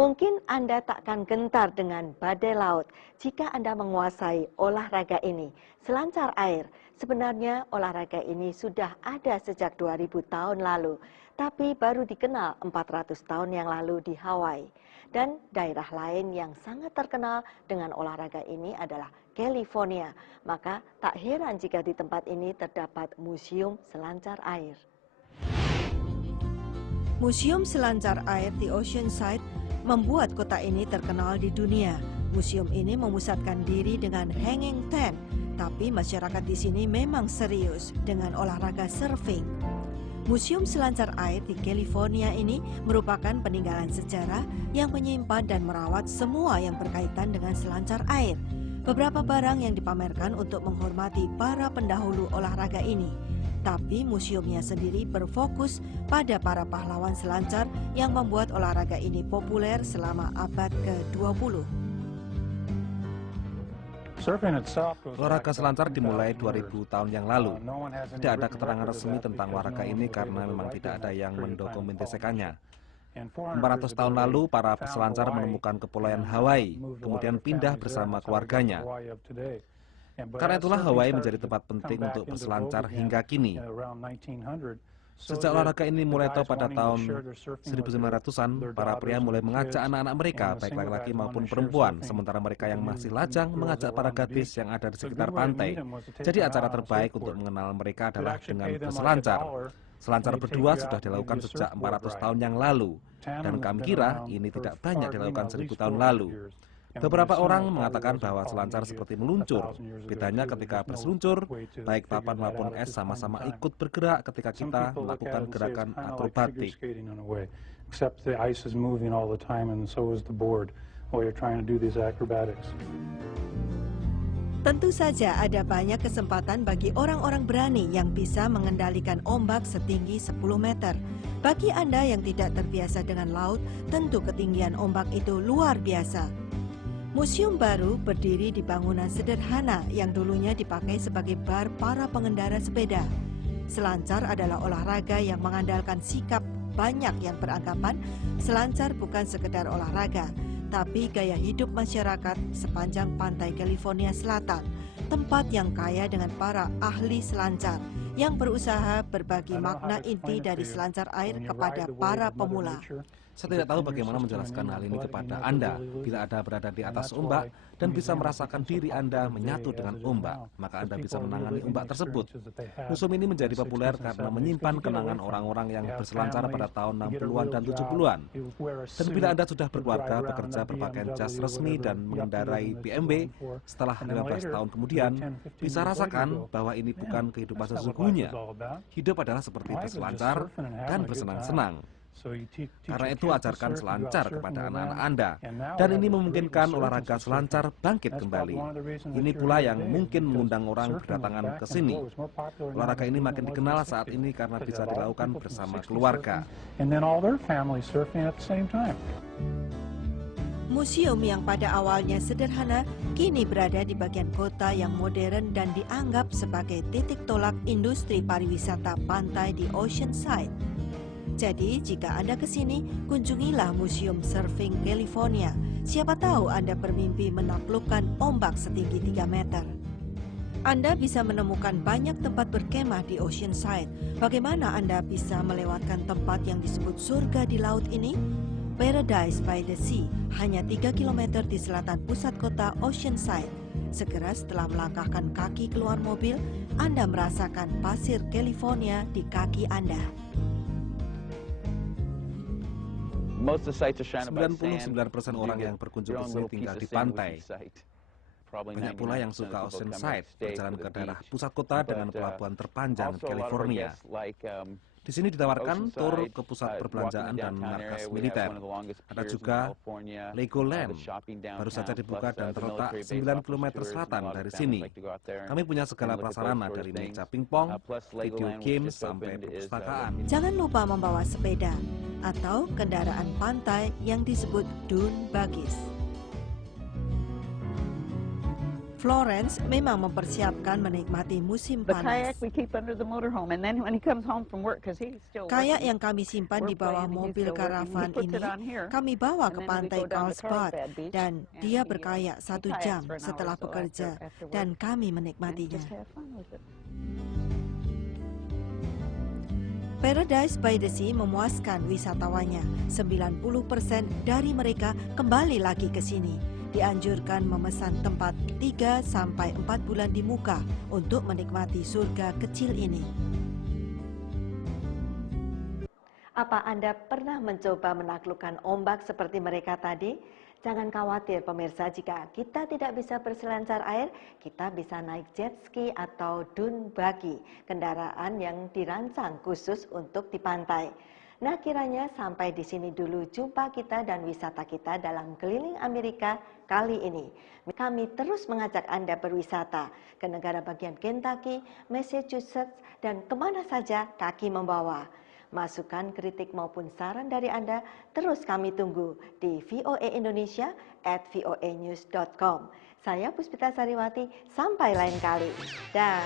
Mungkin Anda takkan gentar dengan badai laut jika Anda menguasai olahraga ini. Selancar air, sebenarnya olahraga ini sudah ada sejak 2000 tahun lalu, tapi baru dikenal 400 tahun yang lalu di Hawaii. Dan daerah lain yang sangat terkenal dengan olahraga ini adalah California. Maka tak heran jika di tempat ini terdapat museum selancar air. Museum selancar air di Oceanside membuat kota ini terkenal di dunia. Museum ini memusatkan diri dengan hanging ten, tapi masyarakat di sini memang serius dengan olahraga surfing. Museum selancar air di California ini merupakan peninggalan sejarah yang menyimpan dan merawat semua yang berkaitan dengan selancar air. Beberapa barang yang dipamerkan untuk menghormati para pendahulu olahraga ini. Tapi museumnya sendiri berfokus pada para pahlawan selancar yang membuat olahraga ini populer selama abad ke-20. Olahraga selancar dimulai 2000 tahun yang lalu. Tidak ada keterangan resmi tentang olahraga ini karena memang tidak ada yang mendokumentasikannya. 400 tahun lalu, para peselancar menemukan kepulauan Hawaii, kemudian pindah bersama keluarganya. Karena itulah Hawaii menjadi tempat penting untuk berselancar hingga kini. Sejak olahraga ini mulai tahu pada tahun 1900-an, para pria mulai mengajak anak-anak mereka, baik laki-laki maupun perempuan, sementara mereka yang masih lajang mengajak para gadis yang ada di sekitar pantai. Jadi acara terbaik untuk mengenal mereka adalah dengan berselancar. Selancar berdua sudah dilakukan sejak 400 tahun yang lalu, dan kami kira ini tidak banyak dilakukan 1000 tahun lalu. Beberapa orang mengatakan bahwa selancar seperti meluncur. Bedanya ketika berseluncur, baik papan maupun es sama-sama ikut bergerak ketika kita melakukan gerakan akrobatik. Tentu saja ada banyak kesempatan bagi orang-orang berani yang bisa mengendalikan ombak setinggi 10 meter. Bagi Anda yang tidak terbiasa dengan laut, tentu ketinggian ombak itu luar biasa. Museum baru berdiri di bangunan sederhana yang dulunya dipakai sebagai bar para pengendara sepeda. Selancar adalah olahraga yang mengandalkan sikap. Banyak yang beranggapan selancar bukan sekedar olahraga, tapi gaya hidup masyarakat sepanjang pantai California Selatan, tempat yang kaya dengan para ahli selancar yang berusaha berbagi makna inti dari selancar air kepada para pemula. Saya tidak tahu bagaimana menjelaskan hal ini kepada Anda. Bila Anda berada di atas ombak dan bisa merasakan diri Anda menyatu dengan ombak, maka Anda bisa menangani ombak tersebut. Museum ini menjadi populer karena menyimpan kenangan orang-orang yang berselancar pada tahun 60-an dan 70-an. Dan bila Anda sudah berkeluarga, bekerja berpakaian jas resmi dan mengendarai BMW, setelah 15 tahun kemudian, bisa rasakan bahwa ini bukan kehidupan sesungguhnya. Hidup adalah seperti berselancar dan bersenang-senang. Karena itu ajarkan selancar kepada anak-anak Anda, dan ini memungkinkan olahraga selancar bangkit kembali. Ini pula yang mungkin mengundang orang berdatangan ke sini. Olahraga ini makin dikenal saat ini karena bisa dilakukan bersama keluarga. Museum yang pada awalnya sederhana, kini berada di bagian kota yang modern dan dianggap sebagai titik tolak industri pariwisata pantai di Oceanside. Jadi, jika Anda ke sini, kunjungilah Museum Surfing California. Siapa tahu Anda bermimpi menaklukkan ombak setinggi 3 meter. Anda bisa menemukan banyak tempat berkemah di Oceanside. Bagaimana Anda bisa melewatkan tempat yang disebut surga di laut ini? Paradise by the Sea, hanya 3 km di selatan pusat kota Oceanside. Segera setelah melangkahkan kaki keluar mobil, Anda merasakan pasir California di kaki Anda. 99% orang yang berkunjung ke sini tinggal di pantai. Banyak pula yang suka Oceanside, berjalan ke daerah pusat kota dengan pelabuhan terpanjang di California. Di sini ditawarkan tur ke pusat perbelanjaan dan markas militer. Ada juga Legoland, baru saja dibuka dan terletak 9 km selatan dari sini. Kami punya segala prasarana dari meja pingpong, video games, sampai perpustakaan. Jangan lupa membawa sepeda atau kendaraan pantai yang disebut dune buggies. Florence memang mempersiapkan menikmati musim panas. Kayak yang kami simpan di bawah mobil karavan ini, kami bawa ke pantai Carlsbad dan dia berkayak 1 jam setelah bekerja dan kami menikmatinya. Paradise by the Sea memuaskan wisatawannya. 90% dari mereka kembali lagi ke sini. Dianjurkan memesan tempat 3 sampai 4 bulan di muka untuk menikmati surga kecil ini. Apa Anda pernah mencoba menaklukkan ombak seperti mereka tadi? Jangan khawatir pemirsa, jika kita tidak bisa berselancar air, kita bisa naik jet ski atau dune buggy, kendaraan yang dirancang khusus untuk di pantai. Nah, kiranya sampai di sini dulu jumpa kita dan wisata kita dalam keliling Amerika kali ini. Kami terus mengajak Anda berwisata ke negara bagian Kentucky, Massachusetts, dan kemana saja kaki membawa. Masukan, kritik maupun saran dari Anda terus kami tunggu di voaindonesia@voanews.com. Saya Puspita Sariwati, sampai lain kali. Dah.